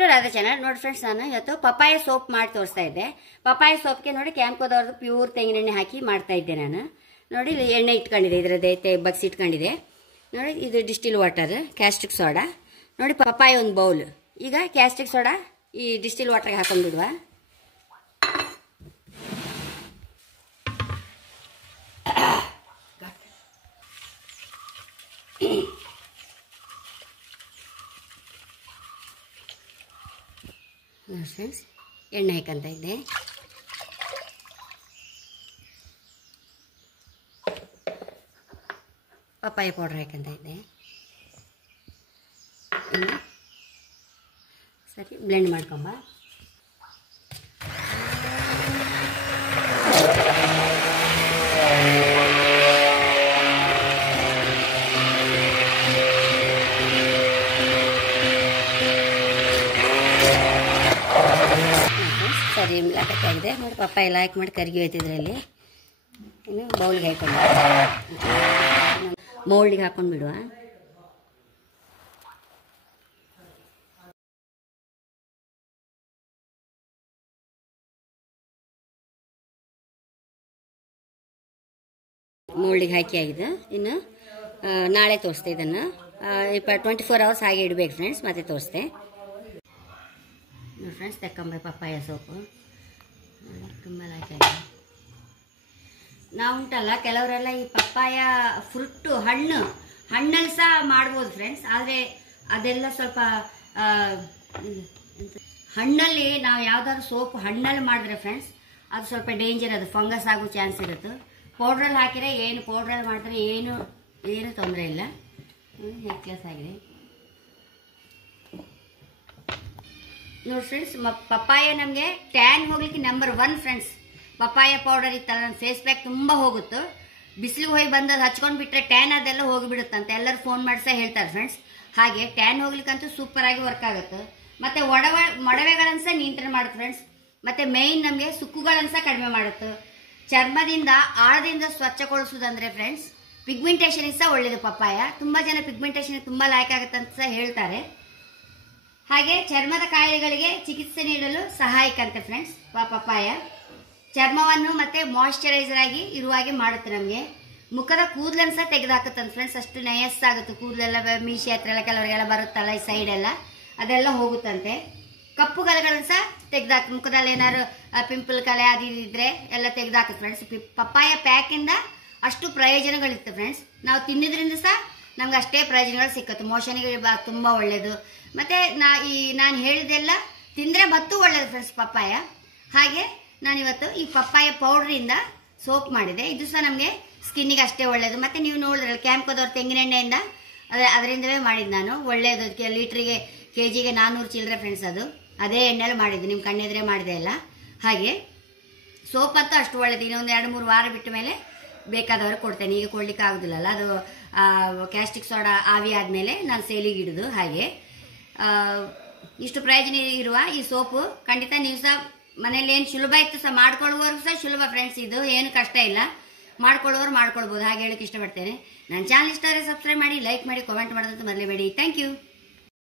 To Radha channel. ನೋಡಿ friends, ನಾನು ಇವತ್ತು ಪಪಾಯ ಸೋಪ್ ಮಾಡಿ ತೋರಿಸ್ತಾ ಇದ್ದೆ. ಪಪಾಯ ಸೋಪ್ಗೆ ನೋಡಿ ಕ್ಯಾಂಪ್ಕೋದವ್ರದ್ದು ಪ್ಯೂರ್ ತೆಂಗಿನ ಎಣ್ಣೆ ಹಾಕಿ ಮಾಡ್ತಾ ಇದ್ದೆ ನಾನು. ನೋಡಿ ಇಲ್ಲಿ ಎಣ್ಣೆ ಇಟ್ಕೊಂಡಿದೆ, ಇದರದ್ದು ಬಗ್ಸಿ ಇಟ್ಕೊಂಡಿದೆ. ನೋಡಿ ಇದು ಡಿಸ್ಟಿಲ್ ವಾಟರ್, ಕ್ಯಾಸ್ಟಿಕ್ ಸೋಡಾ. ನೋಡಿ ಪಪಾಯ ಒಂದು ಬೌಲ್. ಈಗ ಕ್ಯಾಸ್ಟಿಕ್ ಸೋಡಾ ಈ ಡಿಸ್ಟಿಲ್ ವಾಟರ್ಗೆ ಹಾಕೊಂಡ್ಬಿಡುವ. ಫ್ರೆಂಡ್ಸ್, ಎಣ್ಣೆ ಹಾಕಂತ ಇದ್ದೆ. ಪಪ್ಪಾಯ ಪೌಡರ್ ಹಾಕಂತ ಇದ್ದೆ. ಸರಿ, ಬ್ಲೆಂಡ್ ಮಾಡ್ಕೊಂಬ. ಸರಿ, ಮಿಲಾಕತ್ತಾಗಿದೆ. ನೋಡಿ ಪಪ್ಪಾಯ ಎಲ್ಲ ಹಾಕಿ ಮಾಡಿ ಕರ್ಗಿ ಹೋಯ್ತಿದ್ರಲ್ಲಿ. ಇನ್ನು ಬೌಲ್ಗೆ ಹಾಕೊಂಡು ಮೌಲ್ಡಿಗೆ ಹಾಕೊಂಡು ಬಿಡುವ. ಮೌಲ್ಡಿಗೆ ಹಾಕಿ ಆಗಿದೆ. ಇನ್ನು ನಾಳೆ ತೋರಿಸ್ತೆ ಇದನ್ನು. 24 hours ಹಾಗೆ ಇಡಬೇಕು ಫ್ರೆಂಡ್ಸ್, ಮತ್ತೆ ತೋರಿಸ್ತೆ. ನೋಡಿ ಫ್ರೆಂಡ್ಸ್, ತೆಕ್ಕೊಂಬ ಪಪ್ಪಾಯ ಸೋಪು ತುಂಬ ಹಾಕಿ. ನಾವು ಉಂಟಲ್ಲ, ಕೆಲವರೆಲ್ಲ ಈ ಪಪ್ಪಾಯ ಫ್ರೂಟು ಹಣ್ಣಲ್ಲಿ ಸಹ ಮಾಡ್ಬೋದು ಫ್ರೆಂಡ್ಸ್. ಆದರೆ ಅದೆಲ್ಲ ಸ್ವಲ್ಪ ಹಣ್ಣಲ್ಲಿ ನಾವು ಯಾವ್ದಾದ್ರು ಸೋಪ್ ಹಣ್ಣಲ್ಲಿ ಮಾಡಿದ್ರೆ ಫ್ರೆಂಡ್ಸ್, ಅದು ಸ್ವಲ್ಪ ಡೇಂಜರ್, ಅದು ಫಂಗಸ್ ಆಗೋ ಚಾನ್ಸ್ ಇರುತ್ತೆ. ಪೌಡ್ರಲ್ಲಿ ಹಾಕಿದ್ರೆ ಏನು, ಪೌಡ್ರಲ್ಲಿ ಮಾಡಿದ್ರೆ ಏನು ತೊಂದರೆ ಇಲ್ಲ. ನೆಕ್ಲೆಸ್ ಆಗಿದೆ ನೋಡಿ ಫ್ರೆಂಡ್ಸ್. ಪಪ್ಪಾಯ ನಮಗೆ ಟ್ಯಾನ್ ಹೋಗ್ಲಿಕ್ಕೆ ನಂಬರ್ 1 ಫ್ರೆಂಡ್ಸ್. ಪಪ್ಪಾಯ ಪೌಡರ್ ಇತ್ತಲ್ಲ, ನನ್ನ ಫೇಸ್ ಪ್ಯಾಕ್ ತುಂಬ ಹೋಗುತ್ತೆ. ಬಿಸಿಲಿಗೆ ಹೋಗಿ ಬಂದು ಹಚ್ಕೊಂಡು ಬಿಟ್ಟರೆ ಟ್ಯಾನ್ ಅದೆಲ್ಲ ಹೋಗಿಬಿಡುತ್ತಂತೆ. ಎಲ್ಲರೂ ಫೋನ್ ಮಾಡಿ ಸಹ ಹೇಳ್ತಾರೆ ಫ್ರೆಂಡ್ಸ್. ಹಾಗೆ ಟ್ಯಾನ್ ಹೋಗ್ಲಿಕ್ಕಂತೂ ಸೂಪರ್ ಆಗಿ ವರ್ಕ್ ಆಗುತ್ತೆ. ಮತ್ತೆ ಮೊಡವೆಗಳನ್ನು ಸಹ ನಿಯಂತ್ರಣ ಮಾಡುತ್ತೆ ಫ್ರೆಂಡ್ಸ್. ಮತ್ತೆ ಮೇಯ್ನ್ ನಮಗೆ ಸುಕ್ಕುಗಳನ್ನು ಸಹ ಕಡಿಮೆ ಮಾಡುತ್ತೆ. ಚರ್ಮದಿಂದ ಆಳದಿಂದ ಸ್ವಚ್ಛಗೊಳಿಸುವುದಂದ್ರೆ ಫ್ರೆಂಡ್ಸ್, ಪಿಗ್ಮೆಂಟೇಷನ್ ಸಹ ಒಳ್ಳೇದು ಪಪ್ಪಾಯ. ತುಂಬಾ ಜನ ಪಿಗ್ಮೆಂಟೇಷನ್ ತುಂಬಾ ಲಾಯ್ಕ್ ಆಗುತ್ತೆ ಅಂತ ಸಹ ಹೇಳ್ತಾರೆ. ಹಾಗೆ ಚರ್ಮದ ಕಾಯಿಲೆಗಳಿಗೆ ಚಿಕಿತ್ಸೆ ನೀಡಲು ಸಹಾಯಕ ಅಂತೆ ಫ್ರೆಂಡ್ಸ್ ಪಪ್ಪಾಯ. ಚರ್ಮವನ್ನು ಮತ್ತೆ ಮಾಯಿಶ್ಚರೈಸರ್ ಆಗಿ ಇರುವ ಹಾಗೆ ಮಾಡುತ್ತೆ. ನಮಗೆ ಮುಖದ ಕೂದಲನ್ನು ಸಹ ತೆಗೆದುಹಾಕುತ್ತಂತೆ ಫ್ರೆಂಡ್ಸ್. ಅಷ್ಟು ನಯಸ್ ಆಗುತ್ತೆ ಕೂದಲೆಲ್ಲ, ಮೀಶೆ ಹತ್ರ ಎಲ್ಲ ಕೆಲವರಿಗೆಲ್ಲ ಬರುತ್ತಲ್ಲ ಈ ಸೈಡ್ ಎಲ್ಲ, ಅದೆಲ್ಲ ಹೋಗುತ್ತಂತೆ. ಕಪ್ಪು ಕಲೆಗಳನ್ನು ಸಹ ತೆಗೆದಾಕ, ಮುಖದಲ್ಲಿ ಏನಾದ್ರು ಪಿಂಪಲ್ ಕಲೆ ಅದು ಇದ್ರೆ ಎಲ್ಲ ತೆಗೆದಾಕುತ್ತೆ ಫ್ರೆಂಡ್ಸ್. ಪಪ್ಪಾಯ ಪ್ಯಾಕಿಂದ ಅಷ್ಟು ಪ್ರಯೋಜನಗಳಿರುತ್ತೆ ಫ್ರೆಂಡ್ಸ್. ನಾವು ತಿನ್ನೋದ್ರಿಂದ ಸಹ ನಮ್ಗೆ ಅಷ್ಟೇ ಪ್ರಯೋಜನಗಳು ಸಿಕ್ಕುತ್ತೆ. ಮೋಷನಿಗೆ ತುಂಬ ಒಳ್ಳೆಯದು. ಮತ್ತು ನಾನು ಹೇಳಿದೆಲ್ಲ ತಿಂದರೆ ಮತ್ತೂ ಒಳ್ಳೆಯದು ಫ್ರೆಂಡ್ಸ್ ಪಪ್ಪಾಯ. ಹಾಗೆ ನಾನಿವತ್ತು ಈ ಪಪ್ಪಾಯ ಪೌಡ್ರಿಂದ ಸೋಪ್ ಮಾಡಿದೆ. ಇದು ಸಹ ನಮಗೆ ಸ್ಕಿನ್ನಿಗೆ ಅಷ್ಟೇ ಒಳ್ಳೆಯದು. ಮತ್ತು ನೀವು ನೋಡಿದ್ರಲ್ಲ, ಕ್ಯಾಂಪ್ಕೋದವ್ರ ತೆಂಗಿನ ಎಣ್ಣೆಯಿಂದ ಅದರಿಂದಲೇ ಮಾಡಿದ್ದು ನಾನು. ಒಳ್ಳೆಯದು. ಅದಕ್ಕೆ ಲೀಟ್ರಿಗೆ ಕೆಜಿಗೆ 400 ಚಿಲ್ಲರೆ ಫ್ರೆಂಡ್ಸ್. ಅದೇ ಎಣ್ಣೆಯಲ್ಲಿ ಮಾಡಿದ್ದು, ನಿಮ್ಮ ಕಣ್ಣೆದ್ರೆ ಮಾಡಿದೆ ಎಲ್ಲ. ಹಾಗೆ ಸೋಪ್ ಅಂತೂ ಅಷ್ಟು ಒಳ್ಳೆಯದು. ಇನ್ನೊಂದು 2-3 ವಾರ ಬಿಟ್ಟ ಮೇಲೆ ಬೇಕಾದವ್ರಿಗೆ ಕೊಡ್ತೇನೆ. ಈಗ ಕೊಡ್ಲಿಕ್ಕೆ ಆಗೋದಿಲ್ಲಲ್ಲ, ಅದು ಕ್ಯಾಸ್ಟಿಕ್ ಸೋಡಾ ಆವಿ ಆದಮೇಲೆ ನಾನು ಸೇಲಿಗೆ ಇಡುದು. ಹಾಗೆ ಇಷ್ಟು ಪ್ರಯೋಜನ ಇರುವ ಈ ಸೋಪು ಖಂಡಿತ ನೀವು ಸಹ ಮನೇಲಿ ಏನು ಸುಲಭ ಇತ್ತು ಸಹ ಮಾಡ್ಕೊಳ್ಳುವವ್ರಿಗೂ ಸಹ ಸುಲಭ ಫ್ರೆಂಡ್ಸ್. ಇದು ಏನು ಕಷ್ಟ ಇಲ್ಲ, ಮಾಡ್ಕೊಳ್ಳೋರು ಮಾಡ್ಕೊಳ್ಬೋದು. ಹಾಗೆ ಹೇಳಕ್ಕೆ ಇಷ್ಟಪಡ್ತೇನೆ. ನನ್ನ ಚಾನಲ್ ಇಷ್ಟ ಆದರೆ ಸಬ್ಸ್ಕ್ರೈಬ್ ಮಾಡಿ, ಲೈಕ್ ಮಾಡಿ, ಕಾಮೆಂಟ್ ಮಾಡೋದಂತ ಮರಲೇಬೇಡಿ. Thank you.